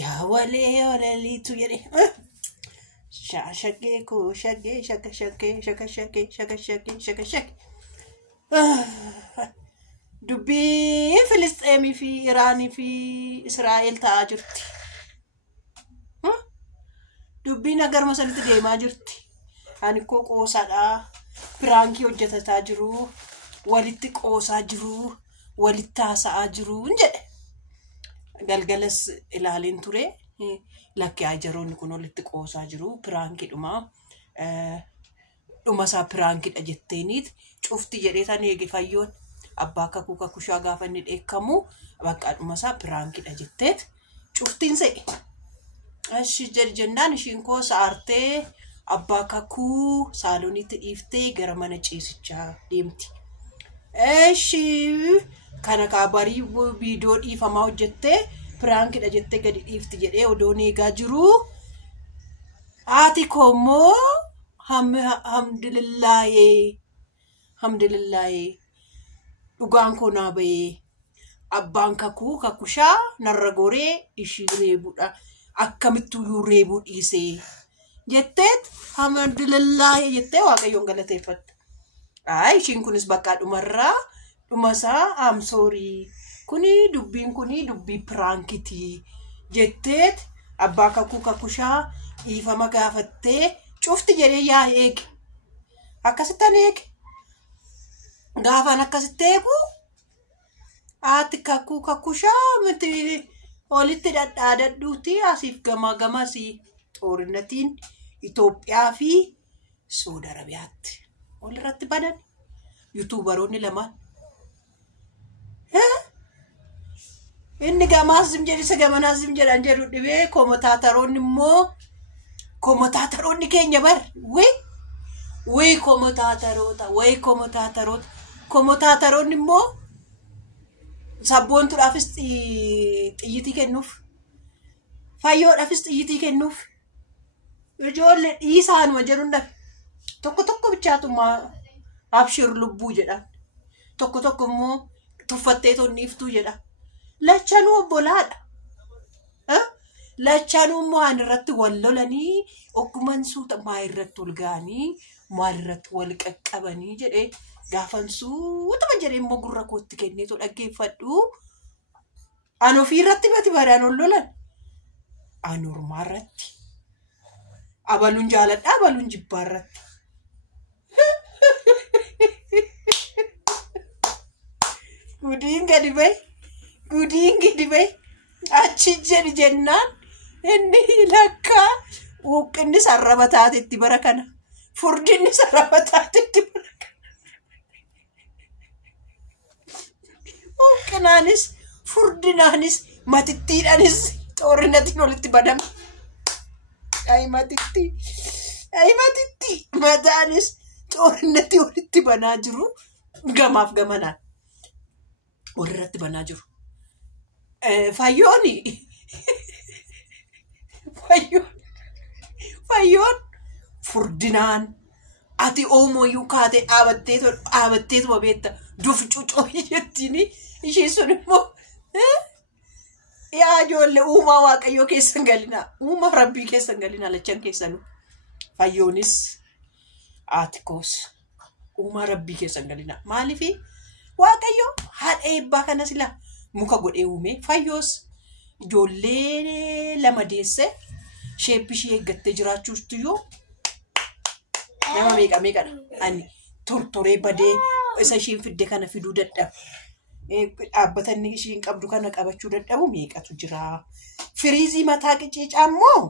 yaa walee olaliitu jedhe shaashagee koo shagee shaka dubbii Filisxeemii fi Iraanii fi Israa'el ta'aa jirti. Dubbiin agarma sanitti deemaa jirti. Ani koo qoosaadhaa piraankii hojjetataa jiru, walitti qoosaa jiru, walitti haasa'aa jiru jedhe. Galgalas ilaaliin ture lakkee ajaroonni kun walitti qoosaa jiru piraankii dhumasaa piraankiidha jetteeniit cufti jedhee tan eege Fayyoon abbaa kakuu kakushaa gaafa inni dheekkamu bakka dhumasaa piraankiidha jetteet cuftiin se'e. Ashi jennaan ishiin koo sa'aartee abbaa kakuu saaloonitti dhiiftee gara mana ciisichaa deemti. Ashi kana kaabarii viidiyoo dhiifamaa hojjettee piraankiidha jettee gadi dhiifti jedhee odoon eegaa jiru. Haati koommoo hamdulillaahi dhugaan koo naa bahee abbaan kakuu kakushaa narra goree ishii reebuudha. Akkamittuu reebuu dhiisee jetteet hamdulillaahi jettee Waaqayyoon galateeffatte. Ishiin kunis bakka dhumarraa dhumasaa I'm sorry kuni dubbiin kuni dubbii piraankiti jetteet abbaa kakuu kakushaa dhiifama gaafattee cufti jedhee yaa eege. Akkasittan eege. Gaafaan akkasitti eegu haati kakuu kakushaa miti olitti dhadhaadadhuuti asiif gamasii xoorinnatiin Itoophiyaa fi Saudi Arabiyaatti walirratti banan yuutuubaroonni lamaan. Inni gamaas jedhisa gamanaas jedhan jedhu dhibee komotaataroonni immoo komotaataroonni keenya bar way komotaataroonni immoo sabboontuudhaafis xiyyitii kennuuf Fayyoodhaafis xiyyitii kennuuf ijoollee dhiisaanuma jedhuun dhabe tokko bichaatuma abshir lubbuu jedhan tokko immoo tuffattee tonniiftuu jedha. Lachanuu obbolaadha. Lachanuu immoo aan irratti wal lolanii ogguman suuta maa irratti wal ga'anii maal irratti wal qaqqabanii jedhee gaafan suutuma jedhee immoo gurra kootti kenneetu dhaggeeffadhu. An ofii irratti mati baraan ol lolan. An ormaa irratti. Abaluun jaaladha abaluun jibbaa irratti. Gudiin gadi bahe achi jedhi jennaan inni lakkaa uqqinni sarraba taatetti bara kana furdinni sarraba taatetti bara kana uqqinaanis furdinaanis matittiidhaanis xoorinnatiin walitti badama. Ay matitti mataanis xoorinnatiin walitti banaa jiru gamaaf gamanaan walirratti banaa jiru. Fayyoon furdinaan ati oomoyyuu kaatee dhaabatteetuma beekta dufcucoo jettiin ishee sun immoo yaa ijoollee uumaa Waaqayyoo keessan galinaa uumaa Rabbii keessan galinaa lachan keessanuu. Fayyoonis aatikoos uumaa Rabbii keessan galinaa maaliifi Waaqayyoo haadha eebbaa kana sila muka godhee uume. Fayyoos ijoollee lama deesse sheeppishii eeggattee jiraachuustiyyuu nama meeqadha ani tortoree badee isa ishiin fidde kana fiduu dadhabu. Dhaabbatanni ishiin qabdu kana qabachuu dadhabu meeqatu jira. Firiizii mataa qicciicaa immoo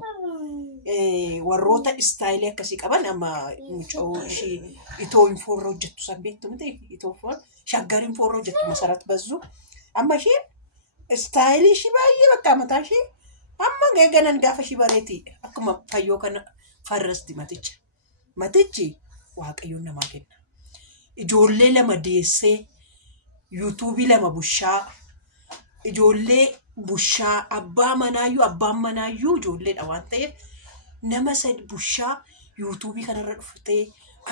warroota istaayilii akkasii qaban amma mucoo ishii itoo infoorra hojjettu san beektu miti itoo shaggariin foorra hojjettu masarat bazzu amma isheen istaayilii ishii baay'ee bakka mataa ishee amma geegganan gaafa ishii bareeti akkuma Fayyoo kana farrasti matichi Waaqayyoon namaa kenna. Ijoollee lama deessee yuutuubii lama bushaa ijoollee bushaa abbaan manaayyuu ijoolleedha waan ta'eef nama sadi bushaa yuutuubii kanarra dhuftee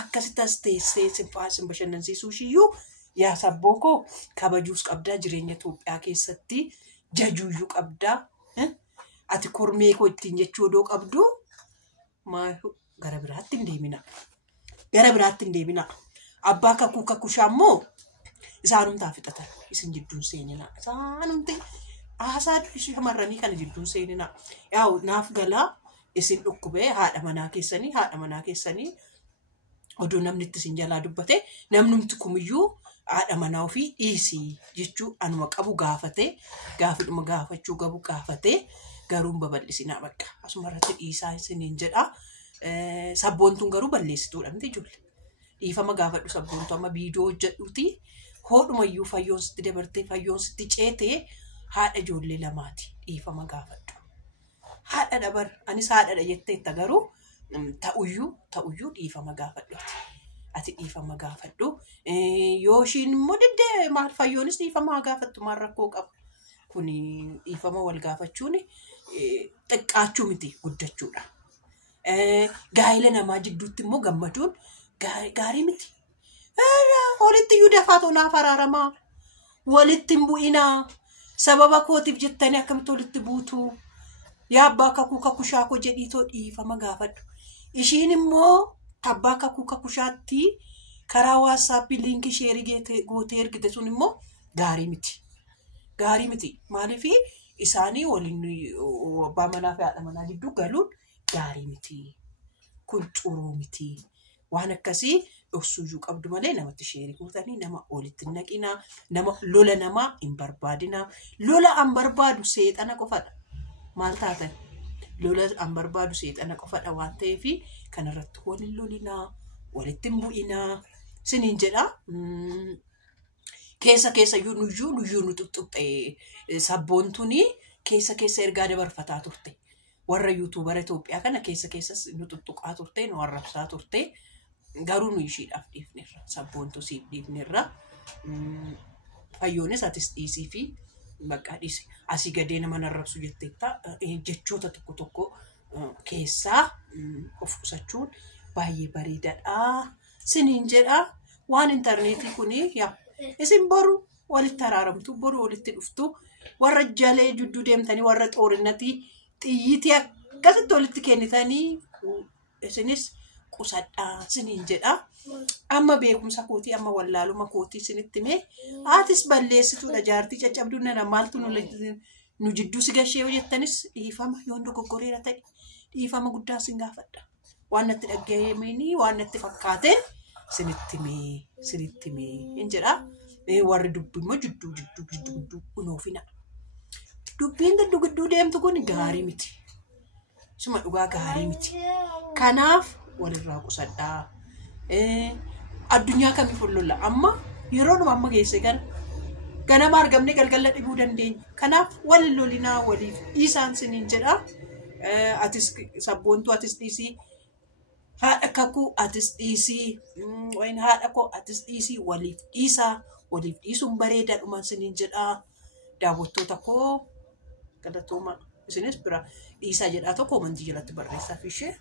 akkasitti as teessee sin bashannansiisuu ishiyyuu yaa sabboo koo kabajuus qabdaa jireenya Itoophiyaa keessatti jajuuyyuu qabdaa. ati kormee koo ittiin jechuu odoo qabdu gara biraatti hin deemina. Gara biraatti hin deemina. Abbaa kakushaa immoo isaanumtaa fixatan isin jidduun seenina. Isaanumti haasaa shamarranii kana jidduun seenina. Yaa'u naaf galaa isin dhukkubee haadha manaa keessanii oduu namni itti isin jalaa dubbate namnumti kumiyyuu haadha manaa ofii dhiisii jechuu anuma qabu gaafatee gaafidhuma gaafachuu qabu gaafatee garuun babal'isinaa bakka asuma irratti dhiisaa isiniin jedha. Sabboontuun garuu balleessituudha miti ijoollee. Dhiifama gaafadhu sabboontu amma viidiyoo hojjedhuuti hoodhumayyuu fayyoon sitti dabartee fayyoon sitti ceetee haadha ijoollee lamaati dhiifama gaafadhu. Haadha dabar anis haadha jetteetta garuu ta'uyyuu dhiifama gaafadhu. Ati dhiifama gaafadhu. Yoo ishiin immoo diddee maal fayyoonis dhiifama gaafattu maal rakkoo qabu. Kun dhiifama wal gaafachuun xiqqaachuu miti guddachuudha. Gaa'ila namaa jidduutti immoo gammaduun gaarii miti. Walitti iyyuu dafaatu naaf araaramaa. Walitti hin bu'inaa. Sababa kootiif jettanii akkamitti walitti buutu. Yaa abbaa kakushaa koo jedhiitoo dhiifama gaafadhu. Ishiin immoo abbaa kakushaatti karaa waatsaappii liinkii sheerii gootee ergite sun immoo gaarii miti. Gaarii miti. Maaliif isaanii waliin abbaa manaa fi haadha manaa jidduu galuun gaarii miti. Kun xuruu miti. Waan akkasii dhoksuuyyuu qabdu malee namatti sheerii gootanii nama walitti hin naqinaa. Nama lola namaa hin barbaadinaa. Lola an barbaadu seexana qofadha. Maal taatan? Lola an barbaadu seexana qofadha waan ta'eef kanarratti waliin lolinaa, walitti hin bu'inaa. Siniin jedha. Keessa nuyyuu nu tuttuqxee sabboontuuni keessa ergaa dabarfataa turte. Warra yuutuubara Itoophiyaa kana keessa nu tuttuqaa turte, nu arrabsaa turte. Garuu nu ishiidhaaf dhiifnerra. Sabboontuu siif dhiifnerra. Fayyoonis atis dhiisii fi bakka dhiisi. Asii gadee nama arrabsu jetteetta jechoota tokko keessaa of qusachuun baay'ee bareedaadha. Siniin jedha waan intarneetii kuni isin boru walitti araaramtu, boru walitti dhuftu, warra jalee jidduu deemtanii warra xoorinnatii xiyyiitii akkasitti walitti kennitanii isinis qusadhaa siniin jedha. Amma beekumsa kootii amma wallaaluma kootii sinitti mee haatis balleessituudha jaartii caccabduu nana maaltu nu jidduu si gashee yoo jettanis dhiifama yoon dogoggoreera ta'e dhiifama guddaa sin gaafadha. Waan natti dhaggeemanii waan natti fakkaateen sinitti mee hin jedha. Warri dubbiimmoo jidduu unoofina. Dubbiin gidduu deemtu kun gaarii miti. Suma dhugaa gaarii miti. Kanaaf walirraa qusadhaa. Addunyaa kamiif lolla amma yeroodhuma amma geesse ganama argamne galgala dhibuu dandeenya. Kanaaf waliin lolinaa waliif dhiisaan siniin jedha. Atis sabboontuu atis dhiisii. Haadha kakuu atis dhiisii. Haadha koo atis dhiisii waliif dhiisaa. Waliif dhiisuun bareedaadhuma siniin jedha. Daawwattoota koo galatooma isinis bira dhiisaa jedhaa tokko komantii jalatti barreessaa fi ishee.